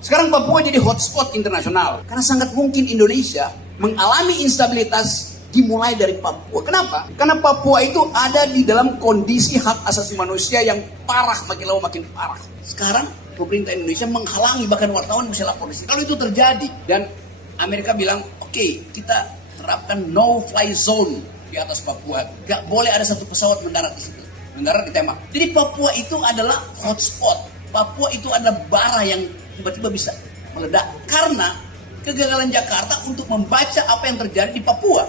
Sekarang Papua jadi hotspot internasional. Karena sangat mungkin Indonesia mengalami instabilitas dimulai dari Papua. Kenapa? Karena Papua itu ada di dalam kondisi hak asasi manusia yang parah, makin lama makin parah. Sekarang pemerintah Indonesia menghalangi bahkan wartawan bisa lapor di sini. Kalau itu terjadi dan Amerika bilang, oke, kita terapkan no-fly zone di atas Papua. Gak boleh ada satu pesawat mendarat di situ. Mendarat ditembak. Jadi Papua itu adalah hotspot. Papua itu adalah bara yang tiba-tiba bisa meledak. Karena kegagalan Jakarta untuk membaca apa yang terjadi di Papua.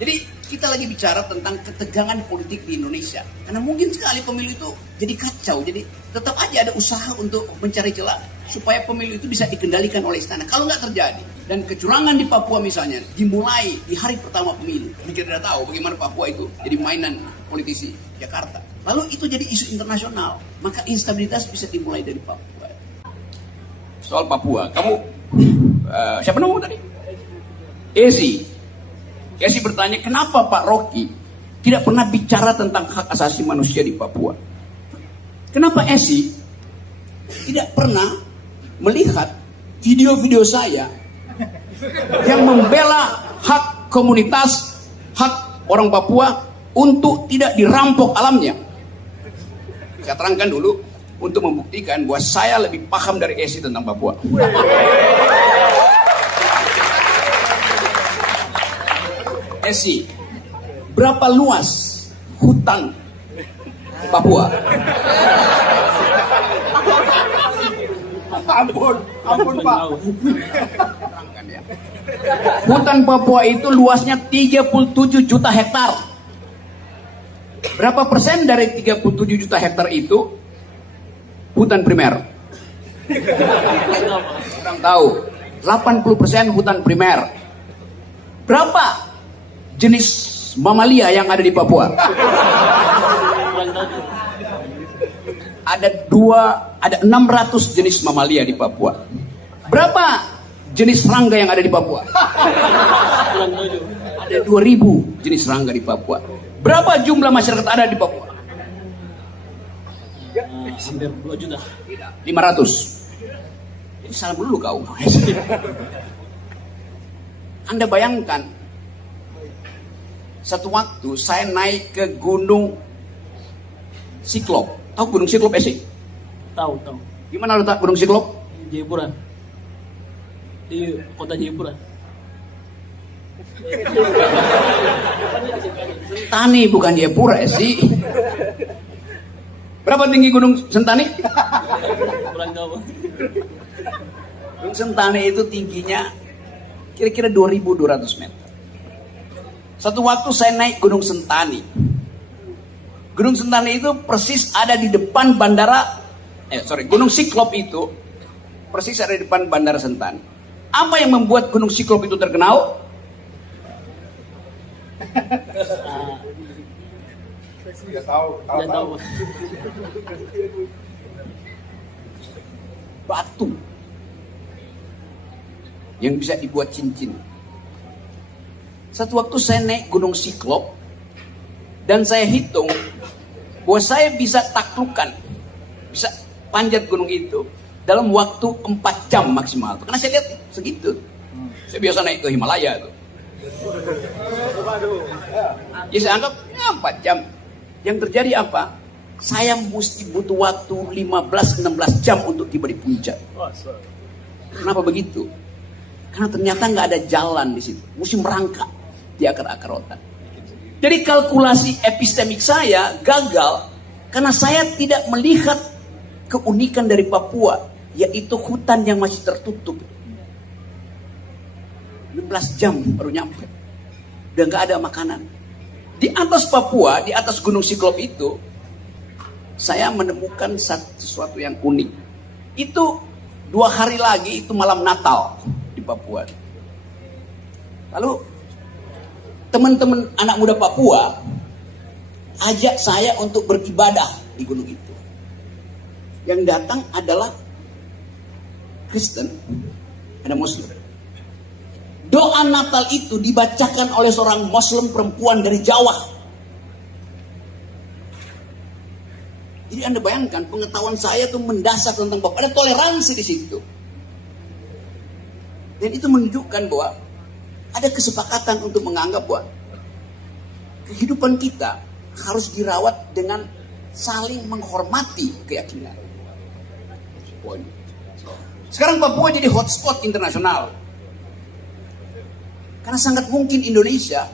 Jadi kita lagi bicara tentang ketegangan politik di Indonesia. Karena mungkin sekali pemilu itu jadi kacau. Jadi tetap aja ada usaha untuk mencari celah supaya pemilu itu bisa dikendalikan oleh istana. Kalau nggak terjadi, dan kecurangan di Papua misalnya dimulai di hari pertama pemilu. Kita tidak tahu bagaimana Papua itu jadi mainan politisi Jakarta. Lalu itu jadi isu internasional. Maka instabilitas bisa dimulai dari Papua. Soal Papua, kamu siapa nama tadi? Esi bertanya, kenapa Pak Rocky tidak pernah bicara tentang hak asasi manusia di Papua? Kenapa Esi tidak pernah melihat video-video saya yang membela hak komunitas, hak orang Papua untuk tidak dirampok alamnya? Saya terangkan dulu untuk membuktikan bahwa saya lebih paham dari Esi tentang Papua. Esi, berapa luas hutan Papua? Ampun Pak. Hutan Papua itu luasnya 37 juta hektar. Berapa persen dari 37 juta hektar itu hutan primer? Kurang tahu. 80% hutan primer. Berapa jenis mamalia yang ada di Papua? Ada 600 jenis mamalia di Papua. Berapa jenis serangga yang ada di Papua? Ada 2000 jenis serangga di Papua. Berapa jumlah masyarakat ada di Papua? Hampir 2 juta. 500. Ini salah dulu kau. Anda bayangkan, satu waktu saya naik ke Gunung Siklop. Tahu Gunung Siklop, Esi? Tahu. Gimana letak Gunung Siklop? Jayapura. Di kota Jayapura. Sentani bukan Jayapura, Esi. Berapa tinggi Gunung Sentani? Kurang tahu. Gunung Sentani itu tingginya kira-kira 2.200 meter. Satu waktu saya naik Gunung Sentani. Gunung Sentani itu persis ada di depan bandara. Gunung Siklop itu persis ada di depan bandara Sentani. Apa yang membuat Gunung Siklop itu terkenal? Tidak tahu. Batu yang bisa dibuat cincin. Satu waktu saya naik Gunung Siklop dan saya hitung bahwa saya bisa taklukkan, bisa panjat gunung itu dalam waktu 4 jam maksimal. Karena saya lihat segitu. Saya biasa naik ke Himalaya tuh. Ya saya anggap 4 jam. Yang terjadi apa? Saya mesti butuh waktu 15-16 jam untuk tiba di puncak. Kenapa begitu? Karena ternyata nggak ada jalan di situ. Mesti merangkak di akar-akar rotan. Jadi kalkulasi epistemik saya gagal karena saya tidak melihat keunikan dari Papua, yaitu hutan yang masih tertutup. 16 jam baru nyampe. Udah nggak ada makanan. Di atas Papua, di atas Gunung Siklop itu, saya menemukan sesuatu yang unik. Itu 2 hari lagi, itu malam Natal di Papua. Lalu teman-teman anak muda Papua ajak saya untuk beribadah di gunung itu. Yang datang adalah Kristen, ada Muslim. Doa Natal itu dibacakan oleh seorang Muslim perempuan dari Jawa. Jadi Anda bayangkan pengetahuan saya itu mendasar tentang Papua. Ada toleransi di situ. Dan itu menunjukkan bahwa ada kesepakatan untuk menganggap bahwa kehidupan kita harus dirawat dengan saling menghormati keyakinan. Poin. Sekarang Papua jadi hotspot internasional. Karena sangat mungkin Indonesia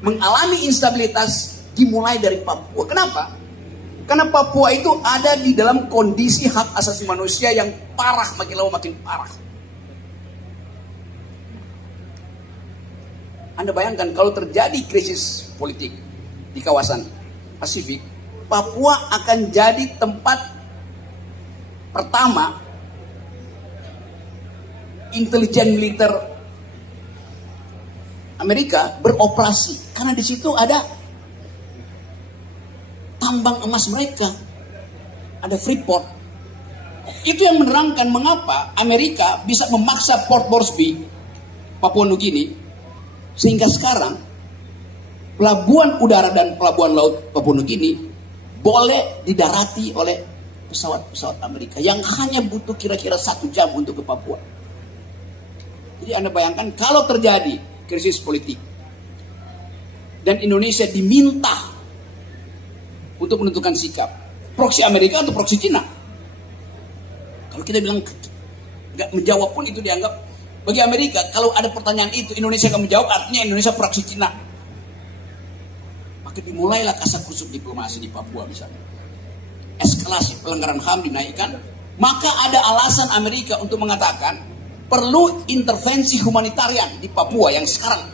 mengalami instabilitas dimulai dari Papua. Kenapa? Karena Papua itu ada di dalam kondisi hak asasi manusia yang parah, makin lama makin parah. Anda bayangkan kalau terjadi krisis politik di kawasan Pasifik, Papua akan jadi tempat pertama intelijen militer Amerika beroperasi, karena di situ ada tambang emas mereka, ada Freeport. Itu yang menerangkan mengapa Amerika bisa memaksa Port Moresby, Papua Nugini, sehingga sekarang pelabuhan udara dan pelabuhan laut Papua Nugini boleh didarati oleh pesawat-pesawat Amerika yang hanya butuh kira-kira 1 jam untuk ke Papua. Jadi Anda bayangkan kalau terjadi krisis politik dan Indonesia diminta untuk menentukan sikap, proksi Amerika atau proksi Cina. Kalau kita bilang nggak menjawab pun itu dianggap, bagi Amerika kalau ada pertanyaan itu Indonesia akan menjawab, artinya Indonesia proksi Cina. Maka dimulailah kasak-kusuk diplomasi di Papua misalnya. Eskalasi pelanggaran HAM dinaikkan, maka ada alasan Amerika untuk mengatakan perlu intervensi humanitarian di Papua yang sekarang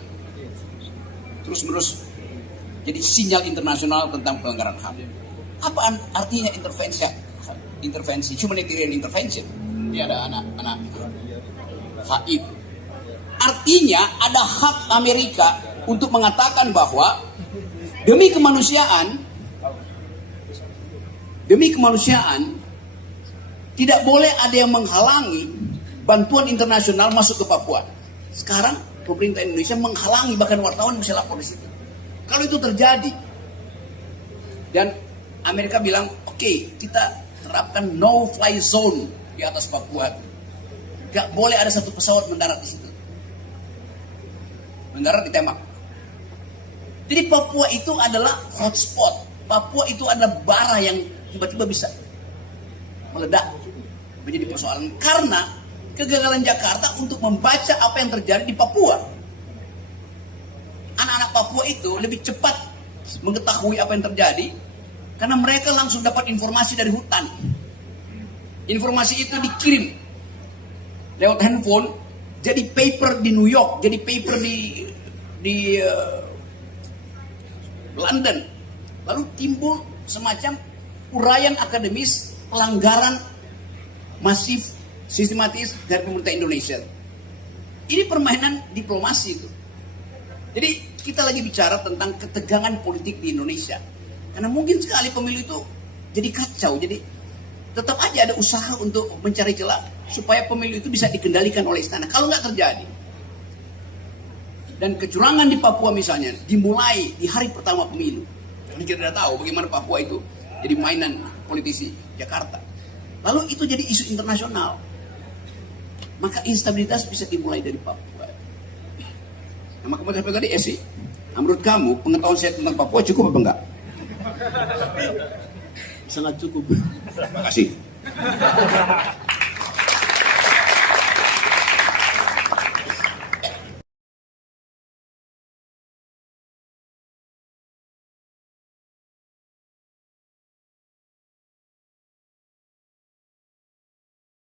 terus-menerus jadi sinyal internasional tentang pelanggaran HAM. Apa artinya intervensi humanitarian intervention? Ini ada anak-anak HI. Artinya ada hak Amerika untuk mengatakan bahwa demi kemanusiaan tidak boleh ada yang menghalangi bantuan internasional masuk ke Papua. Sekarang pemerintah Indonesia menghalangi, bahkan wartawan bisa lapor di situ. Kalau itu terjadi dan Amerika bilang oke, kita terapkan no-fly zone di atas Papua, gak boleh ada satu pesawat mendarat di situ, mendarat ditembak. Jadi Papua itu adalah hotspot. Papua itu adalah bara yang tiba-tiba bisa meledak menjadi persoalan karena kegagalan Jakarta untuk membaca apa yang terjadi di Papua. Anak-anak Papua itu lebih cepat mengetahui apa yang terjadi karena mereka langsung dapat informasi dari hutan. Informasi itu dikirim lewat handphone, jadi paper di New York, jadi paper di London. Lalu timbul semacam uraian akademis pelanggaran masif sistematis dari pemerintah Indonesia. Ini permainan diplomasi itu. Jadi kita lagi bicara tentang ketegangan politik di Indonesia. Karena mungkin sekali pemilu itu jadi kacau. Jadi tetap aja ada usaha untuk mencari celah supaya pemilu itu bisa dikendalikan oleh istana. Kalau nggak terjadi. Dan kecurangan di Papua misalnya dimulai di hari pertama pemilu. Karena kita tidak tahu bagaimana Papua itu jadi mainan politisi Jakarta. Lalu itu jadi isu internasional. Maka instabilitas bisa dimulai dari Papua. Nah, maka saya tadi Esi, menurut kamu pengetahuan saya tentang Papua cukup apa enggak? Sangat cukup. Terima kasih.